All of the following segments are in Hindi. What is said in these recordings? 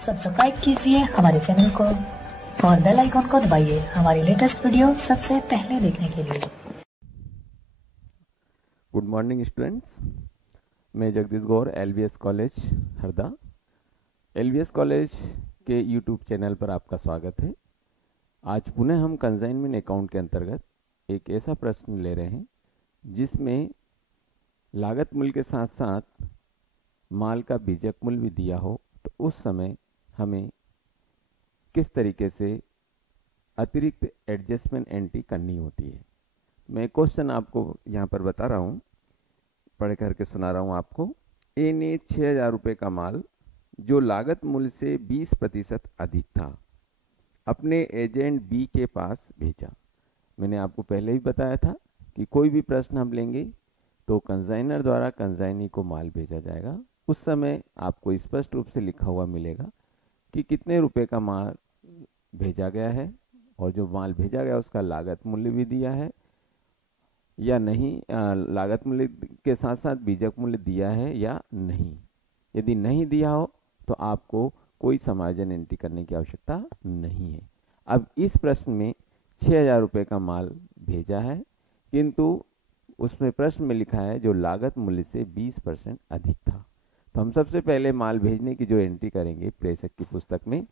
सब्सक्राइब कीजिए हमारे चैनल को और बेल आइकॉन को दबाइए हमारी लेटेस्ट वीडियो सबसे पहले देखने के लिए। गुड मॉर्निंग स्टूडेंट्स, मैं जगदीश गौर LVS college Harda. LVS college के यूट्यूब चैनल पर आपका स्वागत है। आज पुनः हम कंसाइनमेंट अकाउंट के अंतर्गत एक ऐसा प्रश्न ले रहे हैं जिसमें लागत मूल्य के साथ साथ माल का बीजक मूल्य भी दिया हो, तो उस समय हमें किस तरीके से अतिरिक्त एडजस्टमेंट एंट्री करनी होती है। मैं क्वेश्चन आपको यहाँ पर बता रहा हूँ, पढ़ करके सुना रहा हूँ आपको। ए ने 6,000 रुपये का माल जो लागत मूल्य से 20% अधिक था अपने एजेंट बी के पास भेजा। मैंने आपको पहले ही बताया था कि कोई भी प्रश्न हम लेंगे तो कंसाइनर द्वारा कंसाइनी को माल भेजा जाएगा। उस समय आपको स्पष्ट रूप से लिखा हुआ मिलेगा कि कितने रुपए का माल भेजा गया है और जो माल भेजा गया उसका लागत मूल्य भी दिया है या नहीं, लागत मूल्य के साथ साथ बीजक मूल्य दिया है या नहीं। यदि नहीं दिया हो तो आपको कोई समायोजन एंट्री करने की आवश्यकता नहीं है। अब इस प्रश्न में 6,000 रुपये का माल भेजा है, किंतु उसमें प्रश्न में लिखा है जो लागत मूल्य से 20% अधिक था। तो हम सबसे पहले माल भेजने की जो एंट्री करेंगे प्रेषक की पुस्तक में,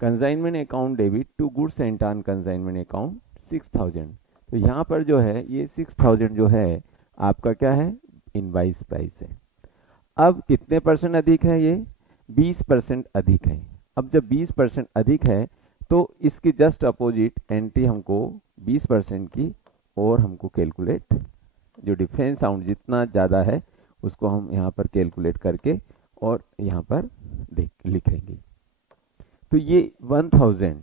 consignment account debit to goods and on consignment account 6,000। तो यहाँ पर जो है ये 6,000 जो है आपका क्या है, इनवाइस प्राइस है। अब कितने परसेंट अधिक है, ये 20% अधिक है। अब जब 20% अधिक है तो इसकी जस्ट अपोजिट एंट्री हमको 20% की और हमको कैलकुलेट, जो डिफरेंस अमाउंट जितना ज़्यादा है उसको हम यहाँ पर कैलकुलेट करके और यहाँ पर लिखेंगे। तो ये 1000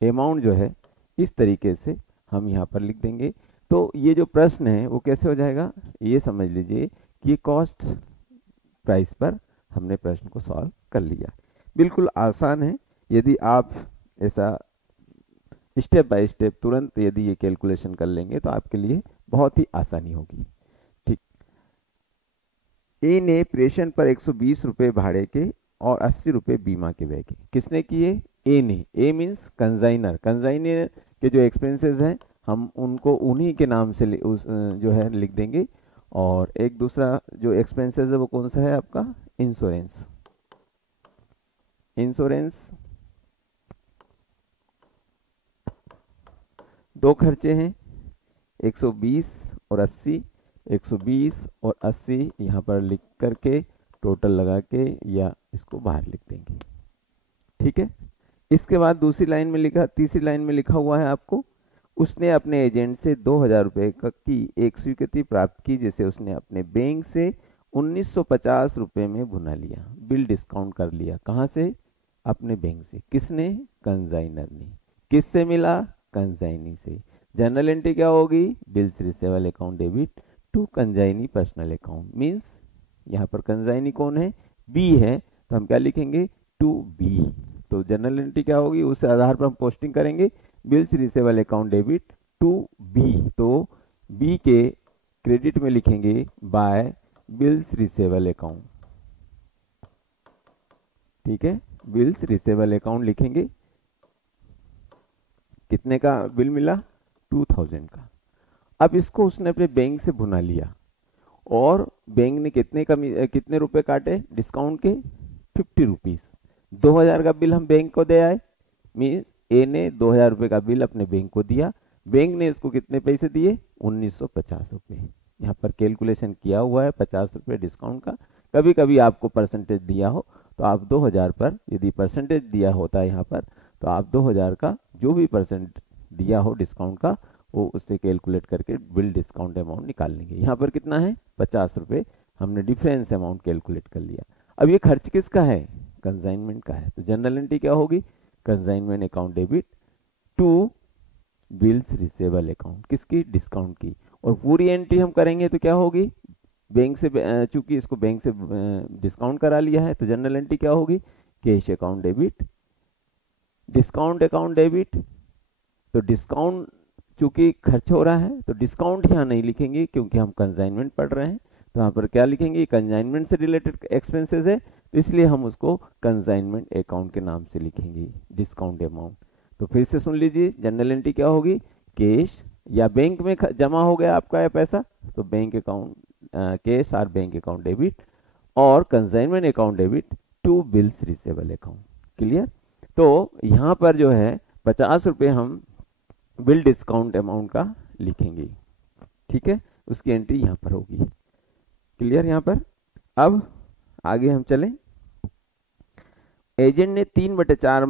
अमाउंट जो है इस तरीके से हम यहाँ पर लिख देंगे। तो ये जो प्रश्न है वो कैसे हो जाएगा, ये समझ लीजिए कि ये कॉस्ट प्राइस पर हमने प्रश्न को सॉल्व कर लिया। बिल्कुल आसान है। यदि आप ऐसा स्टेप बाय स्टेप तुरंत यदि ये कैलकुलेशन कर लेंगे तो आपके लिए बहुत ही आसानी होगी। ठीक, ए ने प्रेषण पर 120 रुपये भाड़े के और 80 रुपये बीमा के व्यय के। किसने किए, ए ने। ए मीन्स कंसाइनर। कंसाइनर के जो एक्सपेंसेस हैं हम उनको उन्हीं के नाम से जो है लिख देंगे। और एक दूसरा जो एक्सपेंसेस है वो कौन सा है आपका, इंश्योरेंस। इंश्योरेंस दो खर्चे हैं, 120 और 80। 120 और 80 यहाँ पर लिख करके टोटल लगा के या इसको बाहर लिख देंगे। ठीक है। इसके बाद दूसरी लाइन में लिखा, तीसरी लाइन में लिखा हुआ है आपको, उसने अपने एजेंट से 2,000 रुपये की एक स्वीकृति प्राप्त की जिसे उसने अपने बैंक से 1950 रुपये में भुना लिया, बिल डिस्काउंट कर लिया। कहाँ से, अपने बैंक से। किसने, कंसाइनर ने। किससे मिला, कंसाइनी से। जनरल एंट्री क्या होगी, bills receivable account debit to consignee personal account. Means यहाँ पर कंसाइनी कौन है, बी है, तो हम क्या लिखेंगे, टू बी। तो जनरल एंट्री क्या होगी, उस आधार पर हम पोस्टिंग करेंगे, bills receivable account debit to B. तो बी के क्रेडिट में लिखेंगे बाय बिल्स रिसीवेबल अकाउंट। ठीक है, बिल्स रिसीवेबल अकाउंट लिखेंगे। कितने का बिल मिला, 2000 का। अब इसको उसने अपने बैंक से भुना लिया और बैंक ने कितने रुपए काटे डिस्काउंट के, 50 रुपीज। 2,000 का बिल हम बैंक को दे आए। मीन्स ए ने 2,000 रुपये का बिल अपने बैंक को दिया, बैंक ने इसको कितने पैसे दिए, 1950 रुपये। यहाँ पर कैलकुलेशन किया हुआ है 50 रुपये डिस्काउंट का। कभी कभी आपको परसेंटेज दिया हो तो आप 2,000 पर, यदि परसेंटेज दिया होता है यहाँ पर, तो आप 2,000 का जो भी परसेंट दिया हो डिस्काउंट का वो उससे कैलकुलेट करके बिल डिस्काउंट अमाउंट निकाल लेंगे। यहाँ पर कितना है, 50 रुपये। हमने डिफरेंस अमाउंट कैलकुलेट कर लिया। अब ये खर्च किसका है, कंसाइनमेंट का है। तो जनरल एंट्री क्या होगी, consignment account debit to bills receivable account, किसकी, डिस्काउंट की। और पूरी एंट्री हम करेंगे तो क्या होगी, बैंक से, चूंकि इसको बैंक से डिस्काउंट करा लिया है तो जनरल एंट्री क्या होगी, cash account debit discount account debit. तो डिस्काउंट चूंकि खर्च हो रहा है तो डिस्काउंट यहाँ नहीं लिखेंगे क्योंकि हम कंसाइनमेंट पढ़ रहे हैं। तो यहाँ पर क्या लिखेंगे, कंसाइनमेंट से रिलेटेड एक्सपेंसेस है तो इसलिए हम उसको कंसाइनमेंट अकाउंट के नाम से लिखेंगे, डिस्काउंट अमाउंट। तो फिर से सुन लीजिए, जनरल एंट्री क्या होगी, कैश या बैंक में जमा हो गया आपका ये पैसा, तो बैंक अकाउंट कैश और बैंक अकाउंट डेबिट, और consignment account debit to bills receivable account. Clear. तो यहाँ पर जो है 50 रुपये हम बिल डिस्काउंट अमाउंट का लिखेंगे, ठीक है, उसकी एंट्री यहाँ पर होगी। क्लियर यहाँ पर। अब आगे हम चलें। एजेंट ने 3/4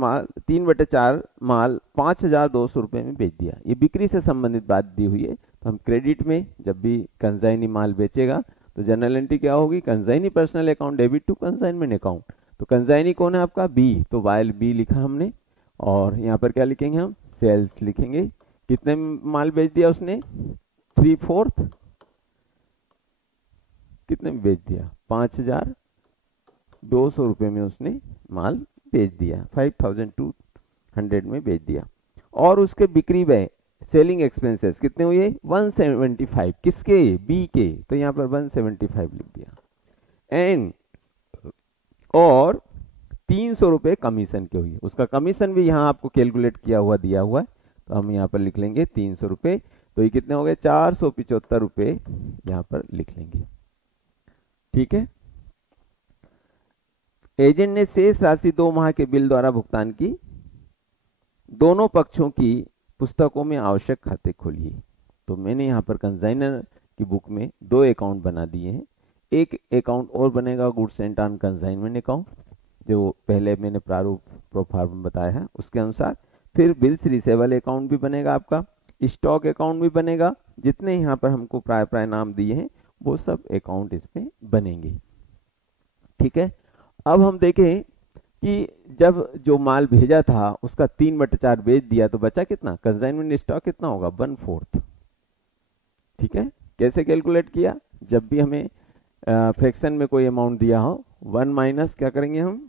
माल 5,200 रुपये में बेच दिया। ये बिक्री से संबंधित बात दी हुई है, तो हम क्रेडिट में जब भी कंसाइनी माल बेचेगा तो जनरल एंट्री क्या होगी, consignee personal account debit to consignment account. तो कंसाइनी कौन है आपका, बी, तो वाइल बी लिखा हमने, और यहाँ पर क्या लिखेंगे हम, सेल्स लिखेंगे। कितने माल बेच दिया उसने, 3/4, कितने में बेच दिया, 5,200 रुपये में उसने माल बेच दिया, 5,200 में बेच दिया। और उसके बिक्री व्यय सेलिंग एक्सपेंसेस कितने हुए, 175, किसके, बी के, तो यहाँ पर 175 लिख दिया। एंड और 300 रुपये कमीशन के हुए, उसका कमीशन भी यहाँ आपको कैलकुलेट किया हुआ दिया हुआ है, तो हम यहाँ पर लिख लेंगे 300 रुपये। तो ये कितने हो गए, 475 रुपये यहाँ पर लिख लेंगे, ठीक है। एजेंट ने शेष राशि 2 माह के बिल द्वारा भुगतान की। दोनों पक्षों की पुस्तकों में आवश्यक खाते खोलिए। तो मैंने यहाँ पर कंसाइनर की बुक में 2 अकाउंट बना दिए हैं। एक अकाउंट और बनेगा goods and on consignment account, जो पहले मैंने प्रारूप प्रोफार्म बताया है उसके अनुसार। फिर बिल्स रिसेबल अकाउंट भी बनेगा आपका, स्टॉक अकाउंट भी बनेगा। जितने यहाँ पर हमको प्राय नाम दिए हैं वो सब अकाउंट इसमें बनेंगे, ठीक है। अब हम देखें कि जब जो माल भेजा था उसका 3/4 बेच दिया, तो बचा कितना, कंसाइनमेंट स्टॉक कितना होगा, 1/4, ठीक है। कैसे कैलकुलेट किया, जब भी हमें फ्रैक्शन में कोई अमाउंट दिया हो, 1 माइनस क्या करेंगे हम,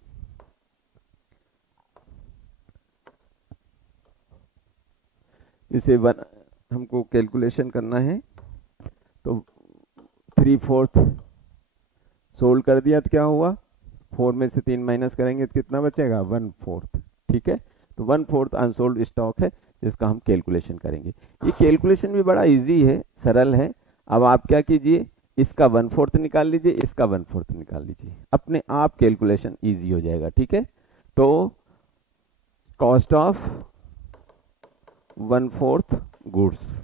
इसे हमको कैलकुलेशन करना है, तो 3/4 सोल्ड कर दिया तो क्या हुआ, 4 में से 3 माइनस करेंगे तो कितना बचेगा, 1/4, ठीक है। तो 1/4 अनसोल्ड स्टॉक है जिसका हम कैलकुलेशन करेंगे। ये कैलकुलेशन भी बड़ा इजी है, सरल है। अब आप क्या कीजिए, इसका 1/4 निकाल लीजिए, इसका 1/4 निकाल लीजिए, अपने आप कैलकुलेशन इजी हो जाएगा, ठीक है। तो कॉस्ट ऑफ 1/4 गुड्स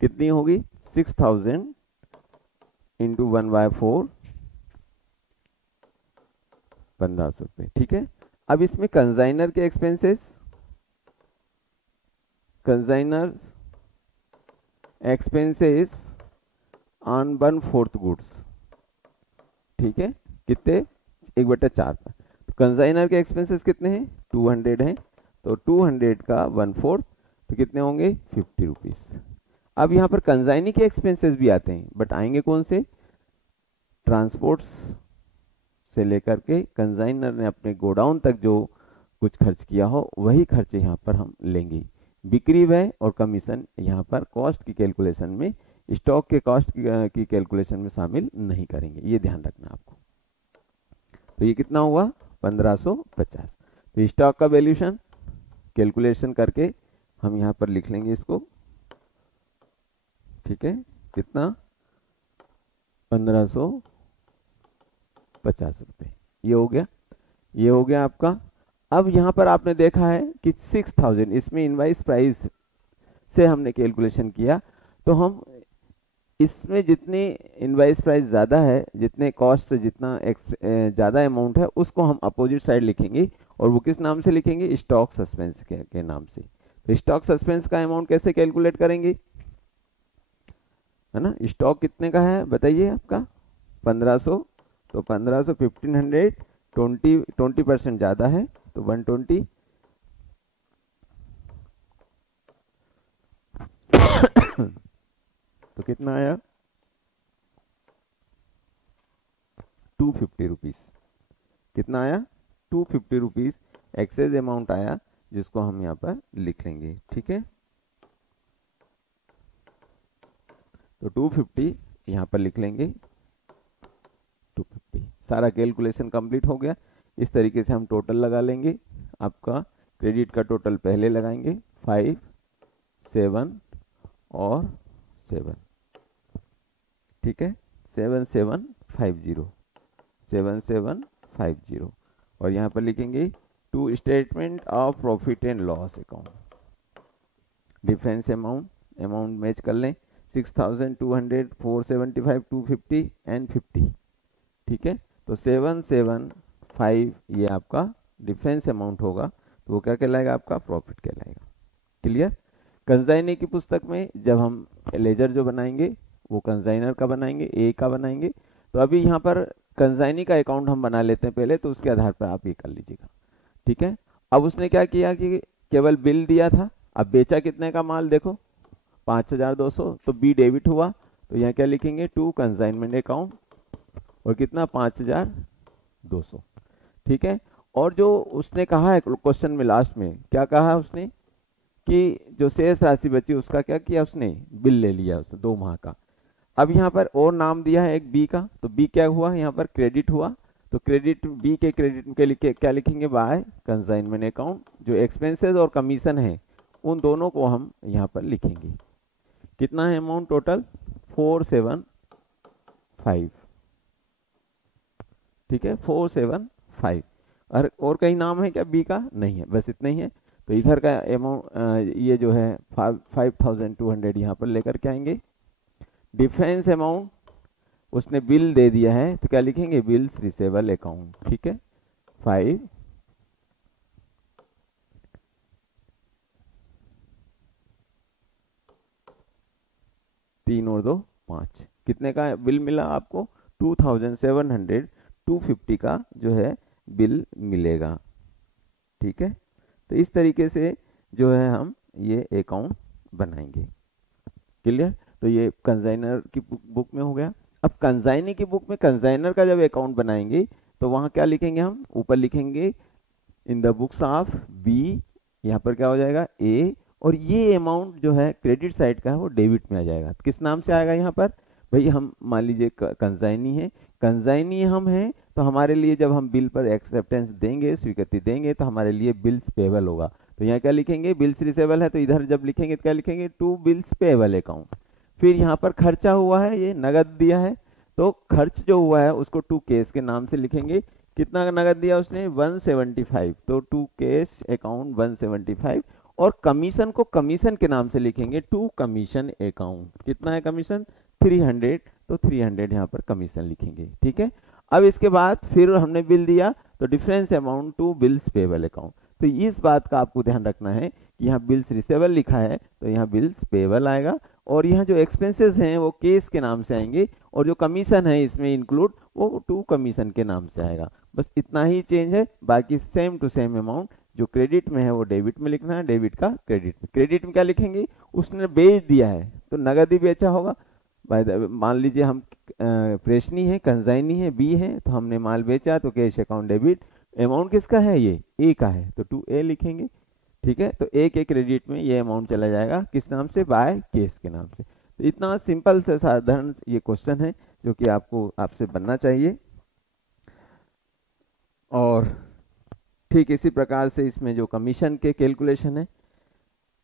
कितनी होगी, 6,000 इंटू 1/4, 1,500 रुपये, ठीक है। अब इसमें कंसाइनर के expenses, consignor expenses on 1/4 goods, ठीक है, कितने, 1/4 पर। तो कंसाइनर के एक्सपेंसेस कितने हैं, 200 हैं, तो 200 का 1/4 तो कितने होंगे, 50 रुपीज। अब यहाँ पर कंसाइनी के एक्सपेंसेस भी आते हैं, बट आएंगे कौन से, ट्रांसपोर्ट्स से लेकर के कंसाइनर ने अपने गोडाउन तक जो कुछ खर्च किया हो वही खर्च यहाँ पर हम लेंगे। बिक्री व्यय और कमीशन यहाँ पर कॉस्ट की कैलकुलेशन में, स्टॉक के कॉस्ट की कैलकुलेशन में शामिल नहीं करेंगे, ये ध्यान रखना आपको। तो ये कितना हुआ, 1550। तो स्टॉक का वैल्यूशन कैलकुलेशन करके हम यहाँ पर लिख लेंगे इसको, ठीक है, कितना, 1550 रुपये, ये हो गया, ये हो गया आपका। अब यहाँ पर आपने देखा है कि 6,000 इसमें इनवाइस प्राइस से हमने कैलकुलेशन किया, तो हम इसमें जितनी इनवाइस प्राइस ज़्यादा है, जितने कॉस्ट से जितना ज़्यादा अमाउंट है, उसको हम अपोजिट साइड लिखेंगे, और वो किस नाम से लिखेंगे, स्टॉक सस्पेंस के नाम से। तो स्टॉक सस्पेंस का अमाउंट कैसे कैलकुलेट करेंगे, है ना, स्टॉक कितने का है बताइए आपका, 1500, तो 1500 1500 20% ज़्यादा है तो 120, तो कितना आया, 250 रुपीज़। कितना आया, 250 रुपीज़ एक्सेस अमाउंट आया, जिसको हम यहाँ पर लिख लेंगे, ठीक है। तो 250 यहाँ पर लिख लेंगे, 250 सारा कैलकुलेशन कंप्लीट हो गया। इस तरीके से हम टोटल लगा लेंगे। आपका क्रेडिट का टोटल पहले लगाएंगे 5, 7 और 7, ठीक है, 7750, 7750। और यहाँ पर लिखेंगे to statement of profit and loss account, difference amount match कर लें 6200, 475, 250 एंड 50, ठीक है। तो 775 ये आपका डिफरेंस अमाउंट होगा, तो वो क्या कहलाएगा, आपका प्रॉफिट कहलाएगा। क्लियर। कंसाइनर की पुस्तक में जब हम लेजर जो बनाएंगे वो कंसाइनर का बनाएंगे, ए का बनाएंगे। तो अभी यहाँ पर कंसाइनी का अकाउंट हम बना लेते हैं पहले, तो उसके आधार पर आप ये कर लीजिएगा, ठीक है। अब उसने क्या किया कि केवल बिल दिया था, अब बेचा कितने का माल देखो 5200, तो बी डेबिट हुआ, तो यहाँ क्या लिखेंगे टू कंसाइनमेंट अकाउंट, और कितना 5200, ठीक है। और जो उसने कहा है क्वेश्चन में लास्ट में क्या कहा उसने कि जो शेष राशि बची उसका क्या किया उसने, बिल ले लिया उसने 2 माह का। अब यहाँ पर और नाम दिया है एक बी का, तो बी क्या हुआ यहाँ पर क्रेडिट हुआ, तो क्रेडिट बी के क्रेडिट के लिखे क्या लिखेंगे बाय कंसाइनमेंट अकाउंट। जो एक्सपेंसेस और कमीशन है उन दोनों को हम यहाँ पर लिखेंगे। कितना है अमाउंट टोटल 475, ठीक है 475। और कहीं नाम है क्या बी का, नहीं है, बस इतना ही है। तो इधर का अमाउंट ये जो है 5200 यहाँ पर लेकर के आएंगे। डिफरेंस अमाउंट उसने बिल दे दिया है, तो क्या लिखेंगे बिल्स रिसेबल अकाउंट, ठीक है 5, 3 और 2 5, कितने का बिल मिला आपको 2700, 250 का जो है बिल मिलेगा, ठीक है। तो इस तरीके से जो है हम ये अकाउंट बनाएंगे। क्लियर। तो ये कंसाइनर की बुक में हो गया। अब कंसाइनी की बुक में कंसाइनर का जब अकाउंट बनाएंगे तो वहां क्या लिखेंगे, हम ऊपर लिखेंगे in the books of B, यहाँ पर क्या हो जाएगा ए, और ये अमाउंट जो है क्रेडिट साइड का है वो डेबिट में आ जाएगा। किस नाम से आएगा यहाँ पर, भाई हम मान लीजिए कंसाइनी है, कंसाइनी हम हैं, तो हमारे लिए जब हम बिल पर एक्सेप्टेंस देंगे, स्वीकृति देंगे, तो हमारे लिए बिल्स पेबल होगा। तो यहाँ क्या लिखेंगे बिल्स रिसेबल है, तो इधर जब लिखेंगे तो क्या लिखेंगे टू बिल्स पेबल अकाउंट। फिर यहाँ पर खर्चा हुआ है, ये नगद दिया है, तो खर्च जो हुआ है उसको टू केस के नाम से लिखेंगे। कितना नगद दिया उसने 175, तो टू केस अकाउंट 175। और कमीशन को कमीशन के नाम से लिखेंगे टू कमीशन अकाउंट। कितना है कमीशन 300, तो 300 यहाँ पर कमीशन लिखेंगे, ठीक है। अब इसके बाद फिर हमने बिल दिया, तो difference amount to bills payable account. तो इस बात का आपको ध्यान रखना है कि यहाँ बिल्स रिसेबल लिखा है तो यहाँ बिल्स पेबल आएगा, और यहाँ जो एक्सपेंसेस हैं वो केस के नाम से आएंगे, और जो कमीशन है इसमें इंक्लूड वो टू कमीशन के नाम से आएगा। बस इतना ही चेंज है, बाकी सेम टू सेम अमाउंट जो क्रेडिट में है वो डेबिट में लिखना है, डेबिट का क्रेडिट में। क्रेडिट में क्या लिखेंगे, उसने बेच दिया है तो नगद ही बेचा होगा। मान लीजिए हम प्रेषणी है, कंसाइनी है, बी है, तो हमने माल बेचा तो कैश अकाउंट डेबिट। अमाउंट किसका है, ये ए का है, तो टू ए लिखेंगे, ठीक है। तो ए के क्रेडिट में ये अमाउंट चला जाएगा, किस नाम से, बाय केस के नाम से। तो इतना सिंपल से साधारण ये क्वेश्चन है जो कि आपको आपसे बनना चाहिए। और ठीक इसी प्रकार से इसमें जो कमीशन के कैलकुलेशन है,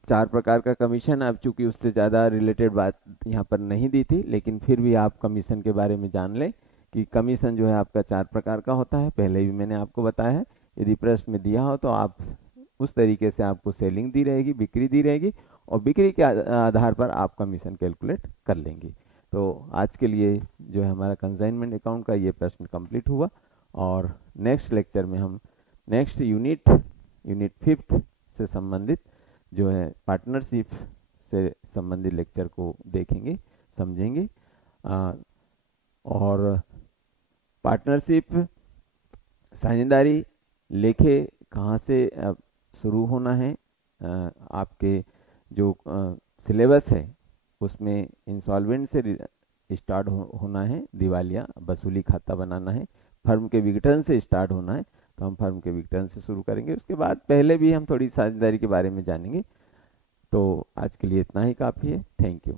4 प्रकार का कमीशन। अब चूंकि उससे ज़्यादा रिलेटेड बात यहाँ पर नहीं दी थी, लेकिन फिर भी आप कमीशन के बारे में जान लें कि कमीशन जो है आपका 4 प्रकार का होता है। पहले भी मैंने आपको बताया है, यदि प्रश्न में दिया हो तो आप उस तरीके से आपको सेलिंग दी रहेगी, बिक्री दी रहेगी, और बिक्री के आधार पर आप कमीशन कैलकुलेट कर लेंगे। तो आज के लिए जो है हमारा कंसाइनमेंट अकाउंट का ये प्रश्न कंप्लीट हुआ, और नेक्स्ट लेक्चर में हम नेक्स्ट यूनिट 5th से संबंधित जो है पार्टनरशिप से संबंधित लेक्चर को देखेंगे, समझेंगे। और पार्टनरशिप साझेदारी लेखे कहाँ से शुरू होना है, आपके जो सिलेबस है उसमें इंसॉल्वेंट से स्टार्ट होना है, दिवालिया वसूली खाता बनाना है, फर्म के विघटन से स्टार्ट होना है, तो हम फर्म के विघटन से शुरू करेंगे। उसके बाद पहले भी हम थोड़ी साझेदारी के बारे में जानेंगे। तो आज के लिए इतना ही काफ़ी है। Thank you.